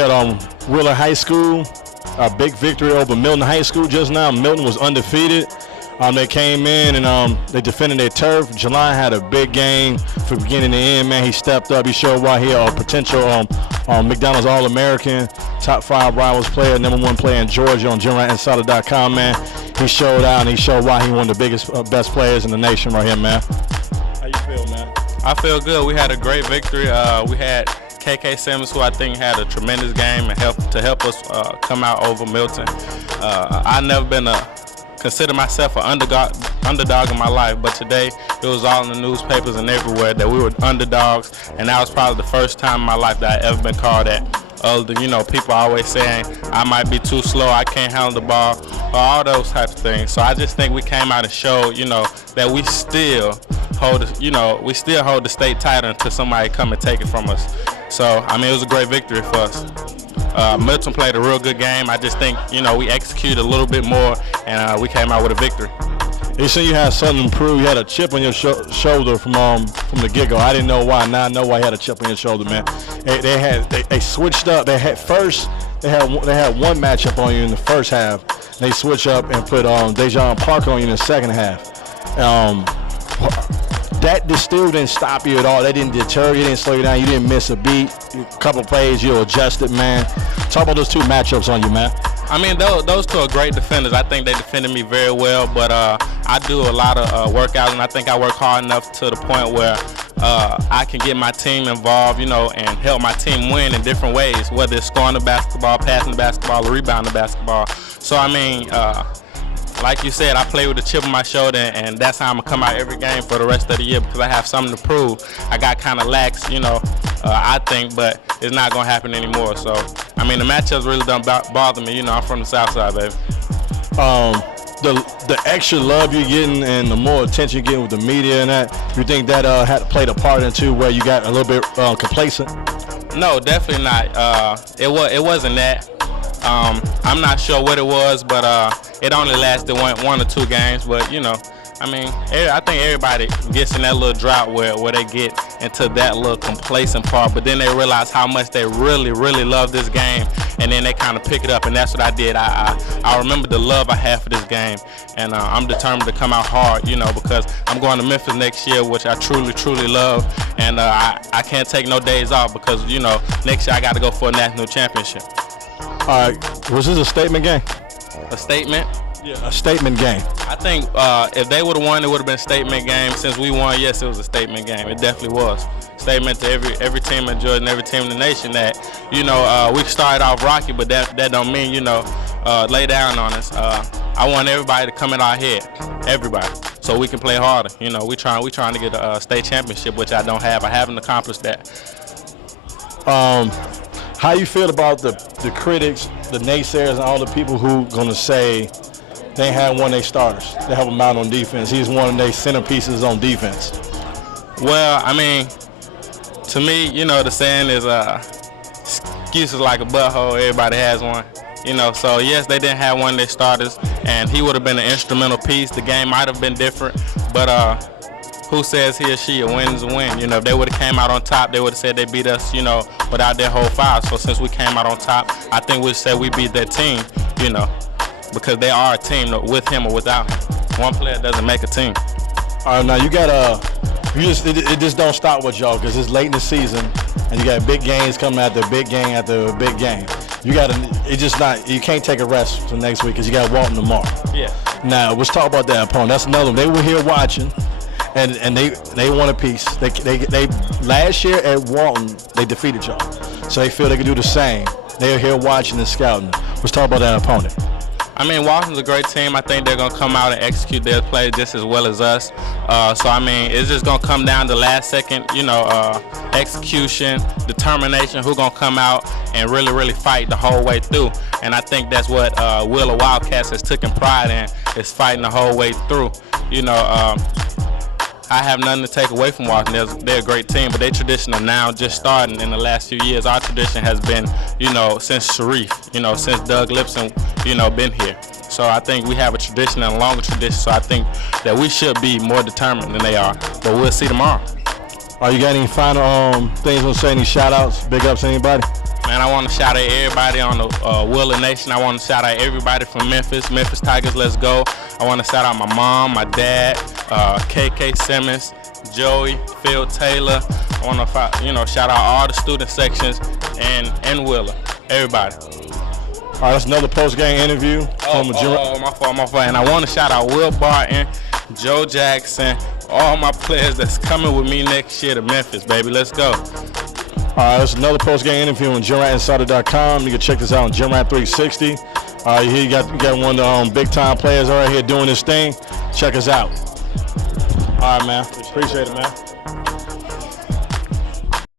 at Wheeler High School. A big victory over Milton High School just now. Milton was undefeated. They came in and they defended their turf. Jelan had a big game from beginning to end, man. He stepped up. He showed why he a potential McDonald's All-American, top 5 rivals player, #1 player in Georgia on Gymratinsider.com, man. He showed out and he showed why he one of the biggest, best players in the nation right here, man. How you feel, man? I feel good. We had a great victory. We had KK Simmons, who I think had a tremendous game and helped us come out over Milton. I've never been consider myself an underdog in my life, but today it was all in the newspapers and everywhere that we were underdogs, and that was probably the first time in my life that I ever been called that. You know, people always saying I might be too slow, I can't handle the ball, all those types of things. So I just think we came out and showed, you know, that we still hold, we still hold the state title until somebody come and take it from us. So I mean, it was a great victory for us. Milton played a real good game. I just think, you know, we executed a little bit more, and we came out with a victory. You said you had something to prove. You had a chip on your shoulder from the get-go. I didn't know why. Now I know why you had a chip on your shoulder, man. They switched up. They had one matchup on you in the first half. They switched up and put Dai-Jon on you in the second half. That still didn't stop you at all. That didn't deter you. Didn't slow you down. You didn't miss a beat. A couple plays, you adjusted, man. Talk about those 2 matchups on you, man. I mean, those 2 are great defenders. I think they defended me very well, but I do a lot of workouts, and I think I work hard enough to the point where I can get my team involved, you know, and help my team win in different ways, whether it's scoring the basketball, passing the basketball, or rebounding the basketball. So, I mean, like you said, I play with a chip on my shoulder, and that's how I'm going to come out every game for the rest of the year, because I have something to prove. I got kind of lax, you know, I think, but it's not going to happen anymore. So, I mean, the matchups really don't bother me. You know, I'm from the South Side, baby. The extra love you're getting and the more attention you're getting with the media and that, you think that had played a part into where you got a little bit complacent? No, definitely not. It wasn't that. I'm not sure what it was, but it only lasted one or 2 games. But, you know, I mean, I think everybody gets in that little drought where they get into that little complacent part, but then they realize how much they really, really love this game, and then they kind of pick it up, and that's what I did. I remember the love I have for this game, and I'm determined to come out hard, you know, because I'm going to Memphis next year, which I truly, truly love, and I can't take no days off because, you know, next year I got to go for a national championship. All right, was this a statement game? A statement? Yeah, a statement game. I think if they would have won, it would have been a statement game. Since we won, yes, it was a statement game. It definitely was. Statement to every team in Georgia and every team in the nation that, you know, we started off rocky, but that don't mean, you know, lay down on us. I want everybody to come in our head, everybody, so we can play harder. You know, we trying to get a state championship, which I don't have. I haven't accomplished that. How you feel about the critics, the naysayers, and all the people who gonna say they had one of their starters, they help him out on defense? He's one of their centerpieces on defense. Well, I mean, to me, you know, the saying is excuses like a butthole. Everybody has one, you know. So yes, they didn't have one of their starters, and he would have been an instrumental piece. The game might have been different, but who says he or she a win is a win? You know, if they would have came out on top, they would have said they beat us, you know, without their whole 5. So since we came out on top, I think we'd say we beat that team, you know, because they are a team with him or without him. One player doesn't make a team. All right, now you got it just don't stop with y'all because it's late in the season and you got big games coming after big game after big game. You can't take a rest till next week because you got Walton tomorrow. Yeah. Now let's talk about that opponent. That's another one. They were here watching. And they won a piece. They last year at Walton they defeated y'all, so they feel they can do the same. They're here watching and scouting. Let's talk about that opponent. I mean, Walton's a great team. I think they're gonna come out and execute their play just as well as us. So I mean, it's just gonna come down to last second, you know, execution, determination. Who's gonna come out and really, really fight the whole way through? And I think that's what Wheeler Wildcats has taken pride in, is fighting the whole way through. You know. I have nothing to take away from Walton. They're a great team, but their tradition are now just starting in the last few years. Our tradition has been, you know, since Sharif, you know, since Doug Lipson, you know, been here. So I think we have a tradition and a longer tradition, so I think that we should be more determined than they are. But we'll see tomorrow. You got any final things to say, any shout-outs, big ups to anybody? And I want to shout out everybody on the Willa Nation. I want to shout out everybody from Memphis Tigers, let's go. I want to shout out my mom, my dad, KK Simmons, Joey, Phil Taylor. I want to shout out all the student sections and Willa, everybody. All right, that's another post-game interview. My fault. And I want to shout out Will Barton, Joe Jackson, all my players that's coming with me next year to Memphis, baby. Let's go. All right, that's another post-game interview on Gymratinsider.com. You can check this out on Gymrat360. Here you got one of the big-time players right here doing this thing. Check us out. All right, man. Appreciate it, man.